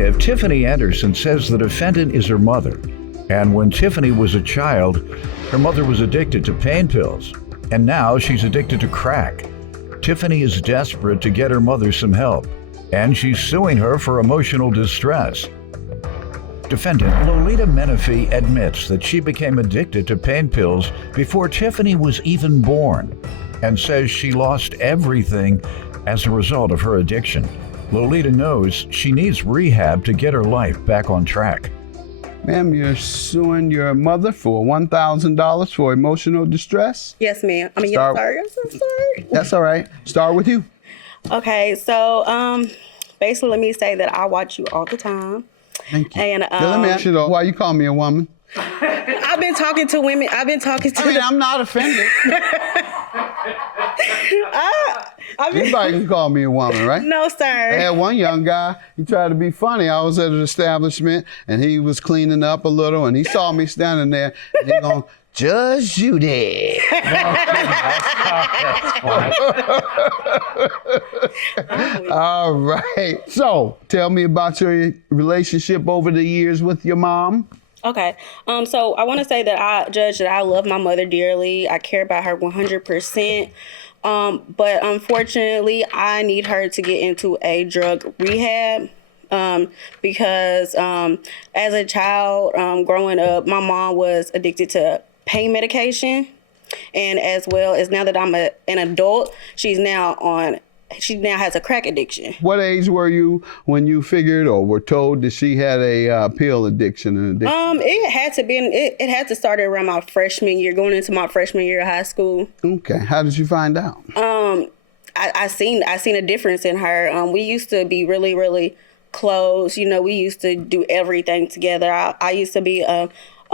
Plaintiff Tiffany Anderson says the defendant is her mother. And when Tiffany was a child, her mother was addicted to pain pills. And now she's addicted to crack. Tiffany is desperate to get her mother some help. And she's suing her for emotional distress. Defendant Lolita Menifee admits that she became addicted to pain pills before Tiffany was even born, and says she lost everything as a result of her addiction. Lolita knows she needs rehab to get her life back on track. Ma'am, you're suing your mother for $1,000 for emotional distress? Yes, ma'am. Yes, sorry. I'm so sorry. That's all right. Start with you. Okay, so basically, let me say that I watch you all the time. Thank you. And Now, let me ask you though, why you call me a woman? I've been talking to women. I'm not offended. Anybody can call me a woman, right? No, sir. I had one young guy, he tried to be funny. I was at an establishment and he was cleaning up a little and he saw me standing there and he going, Judge Judy. All right. So tell me about your relationship over the years with your mom. Okay. So I want to say that I love my mother dearly. I care about her 100%. But unfortunately, I need her to get into a drug rehab. Because as a child, growing up, my mom was addicted to pain medication. And as well as now that I'm an adult, she now has a crack addiction. What age were you when you figured or were told that she had a pill addiction? It had to start around my freshman year, going into my freshman year of high school. Okay. How did you find out? I seen a difference in her. We used to be really, really close. We used to do everything together. I used to be a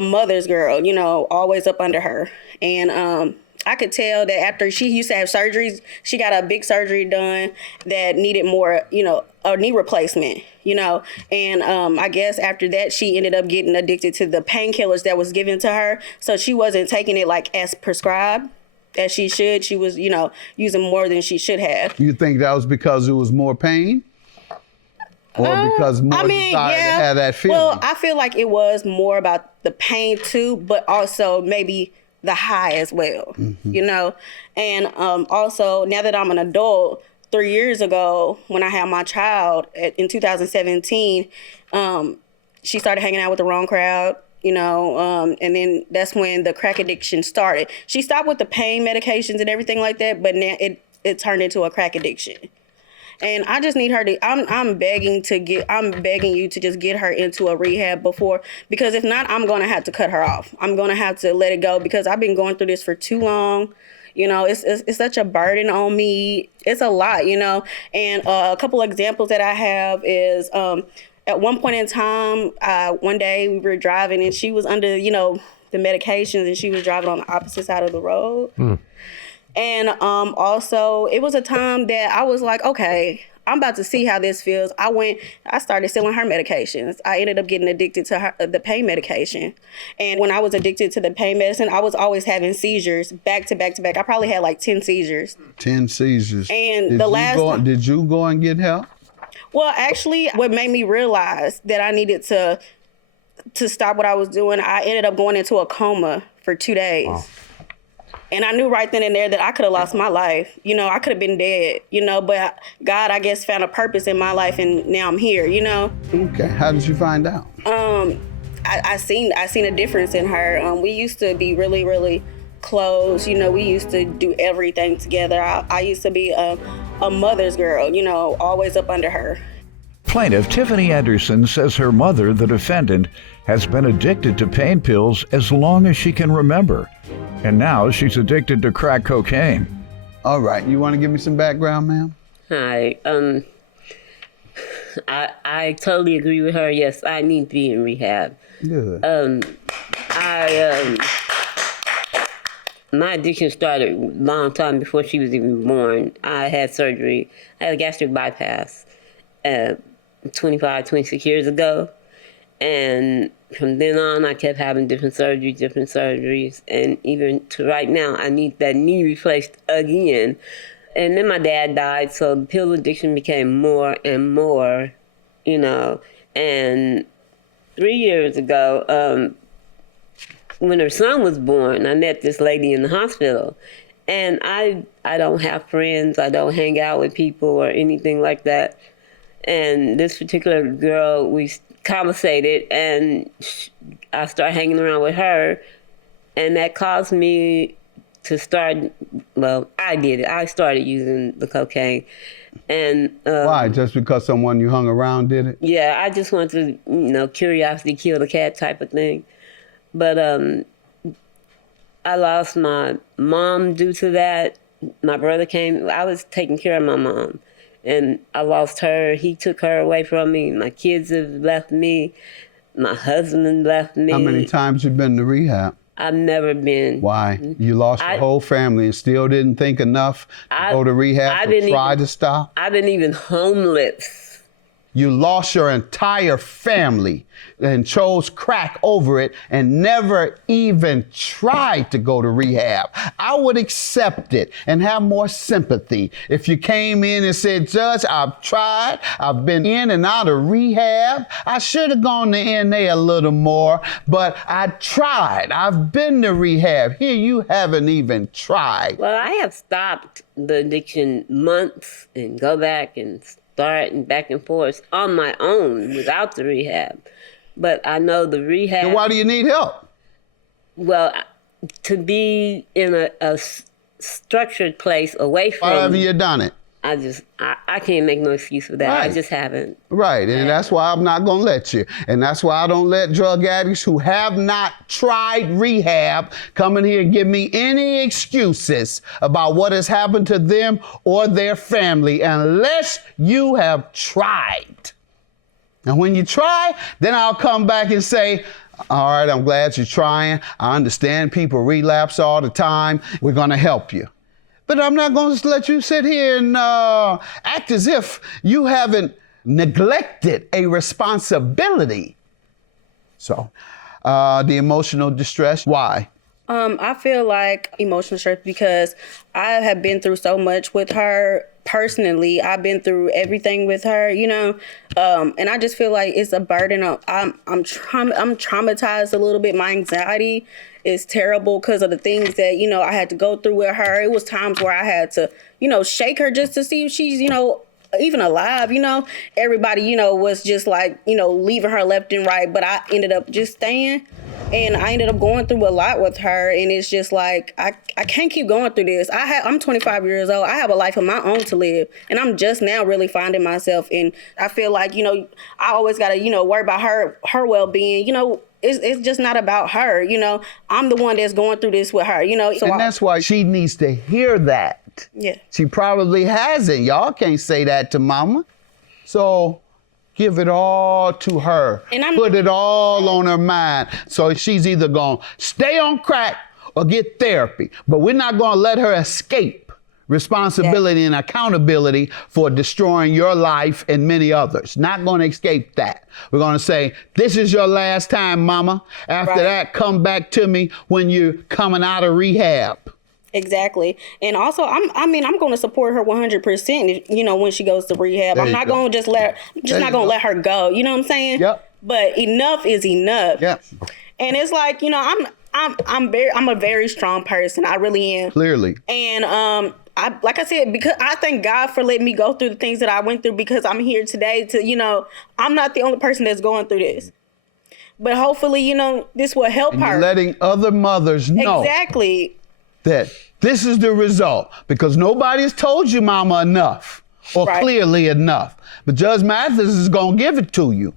mother's girl, always up under her. And I could tell that after she used to have surgeries, she got a big surgery done that needed more, a knee replacement, And I guess after that, she ended up getting addicted to the painkillers that was given to her. So she wasn't taking it like as prescribed as she should. She was, using more than she should have. You think that was because it was more pain? Or because more desire to have that feeling? Well, I feel like it was more about the pain too, but also maybe the high as well, And also, now that I'm an adult, 3 years ago, when I had my child in 2017, she started hanging out with the wrong crowd, and then that's when the crack addiction started. She stopped with the pain medications and everything like that, but now it turned into a crack addiction. And I just need her to, I'm begging you to just get her into a rehab because if not, I'm going to have to cut her off. I'm going to have to let it go because I've been going through this for too long. It's such a burden on me. It's a lot, and a couple examples that I have is, at one point in time, one day we were driving and she was under, the medications and she was driving on the opposite side of the road. And also, it was a time that I was like, okay, I'm about to see how this feels. I started selling her medications. I ended up getting addicted to the pain medication. And when I was addicted to the pain medicine, I was always having seizures back to back to back. I probably had like 10 seizures. 10 seizures. And did you go and get help? Well, actually, what made me realize that I needed to stop what I was doing, I ended up going into a coma for 2 days. Wow. And I knew right then and there that I could have lost my life. I could have been dead, but God, I guess, found a purpose in my life and now I'm here, Okay. How did you find out? I seen a difference in her. We used to be really, really close. We used to do everything together. I used to be a mother's girl, always up under her. Plaintiff Tiffany Anderson says her mother, the defendant, has been addicted to pain pills as long as she can remember. And now she's addicted to crack cocaine. All right. You want to give me some background, ma'am? Hi. I totally agree with her. Yes, I need to be in rehab. Good. My addiction started a long time before she was even born. I had surgery. I had a gastric bypass 26 years ago. And from then on, I kept having different surgeries. And even to right now, I need that knee replaced again. And then my dad died, so the pill addiction became more and more you know. And 3 years ago, when her son was born, I met this lady in the hospital. And I don't have friends. I don't hang out with people or anything like that. And this particular girl, we conversated, and I started hanging around with her. And that caused me to start, well, I did it. I started using the cocaine. And Why? Just because someone you hung around did it? yeah, I just wanted to, curiosity killed the cat type of thing. But I lost my mom due to that. My brother came. I was taking care of my mom, and I lost her. He took her away from me. My kids have left me. My husband left me. How many times you been to rehab? I've never been. Why? You lost your whole family and still didn't think enough to go to rehab to try to stop? I've been even homeless. You lost your entire family and chose crack over it and never even tried to go to rehab. I would accept it and have more sympathy if you came in and said, Judge, I've tried. I've been in and out of rehab. I should have gone to NA a little more, but I tried. I've been to rehab. Here, you haven't even tried. Well, I have stopped the addiction months and go back and start and back and forth on my own without the rehab. But I know the rehab... And why do you need help? Well, to be in a structured place away from... Why haven't you done it? I can't make no excuse for that. Right. I just haven't. Right, and that's why I'm not gonna let you. And that's why I don't let drug addicts who have not tried rehab come in here and give me any excuses about what has happened to them or their family unless you have tried. And when you try, then I'll come back and say, all right, I'm glad you're trying. I understand people relapse all the time. We're gonna help you. But I'm not going to let you sit here and act as if you haven't neglected a responsibility. So, the emotional distress, why? I feel like emotional stress because I have been through so much with her personally. I've been through everything with her, and I just feel like it's a burden. I'm traumatized a little bit. My anxiety is terrible because of the things that, I had to go through with her. It was times where I had to, shake her just to see if she's, even alive. Everybody, was just like, leaving her left and right. But I ended up just staying. And I ended up going through a lot with her. And it's just like, I can't keep going through this. I'm 25 years old. I have a life of my own to live. And I'm just now really finding myself. And I feel like, I always got to, worry about her well-being. It's just not about her. I'm the one that's going through this with her, So and that's why she needs to hear that. Yeah. She probably hasn't. Y'all can't say that to mama. So give it all to her. And put it all on her mind. So she's either going to stay on crack or get therapy. But we're not going to let her escape responsibility and accountability for destroying your life and many others. Not going to escape that. We're going to say, this is your last time, mama. After that, come back to me when you're coming out of rehab. Exactly. And also, I'm going to support her 100%, when she goes to rehab. I'm not going to just let her go. You know what I'm saying? Yep. But enough is enough. Yep. And it's like, I'm a very strong person. I really am. Clearly. And, like I said, because I thank God for letting me go through the things that I went through, because I'm here today to, I'm not the only person that's going through this. But hopefully, this will help her. You're letting other mothers know. Exactly. That this is the result, because nobody's told you, mama, enough or clearly enough. But Judge Mathis is going to give it to you.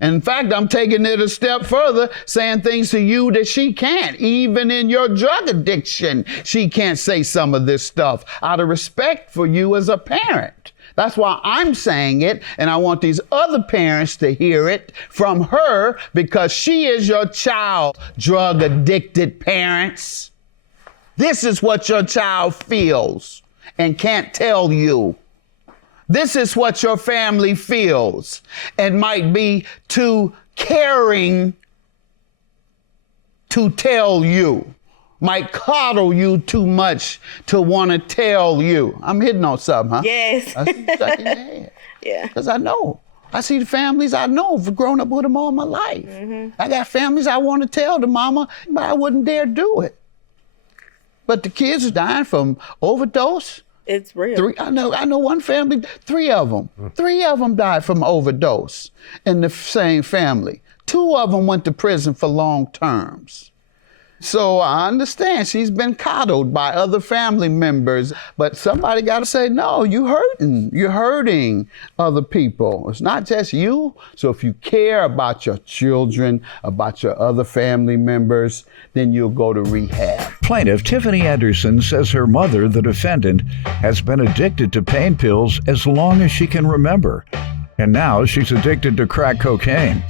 And in fact, I'm taking it a step further, saying things to you that she can't. Even in your drug addiction, she can't say some of this stuff out of respect for you as a parent. That's why I'm saying it, and I want these other parents to hear it from her, because she is your child, drug-addicted parents. This is what your child feels and can't tell you. This is what your family feels and might be too caring to tell you, might coddle you too much to want to tell you. I'm hitting on something, huh? Yes. That's stuck in your head. Yeah. Because I know I see the families I know. I've grown up with them all my life. I got families I want to tell the mama, but I wouldn't dare do it. But the kids are dying from overdose. It's real. I know one family, 3 of them. 3 of them died from overdose in the same family. 2 of them went to prison for long terms. So I understand she's been coddled by other family members, but somebody got to say, no, you're hurting other people. It's not just you. So if you care about your children, about your other family members, then you'll go to rehab. Plaintiff Tiffany Anderson says her mother, the defendant, has been addicted to pain pills as long as she can remember. And now she's addicted to crack cocaine.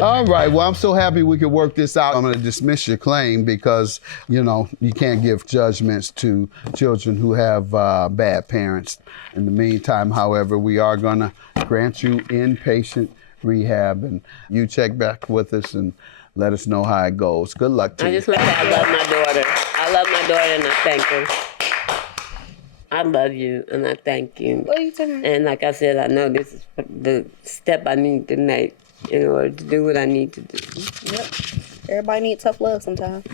All right, well, I'm so happy we could work this out. I'm going to dismiss your claim because, you can't give judgments to children who have bad parents. In the meantime, however, we are going to grant you inpatient rehab, and you check back with us and let us know how it goes. Good luck to you. I just want to say I love my daughter. I love my daughter and I thank her. I love you and I thank you. What are you talking about? And like I said, I know this is the step I need to make in order to do what I need to do. Yep. Everybody needs tough love sometimes.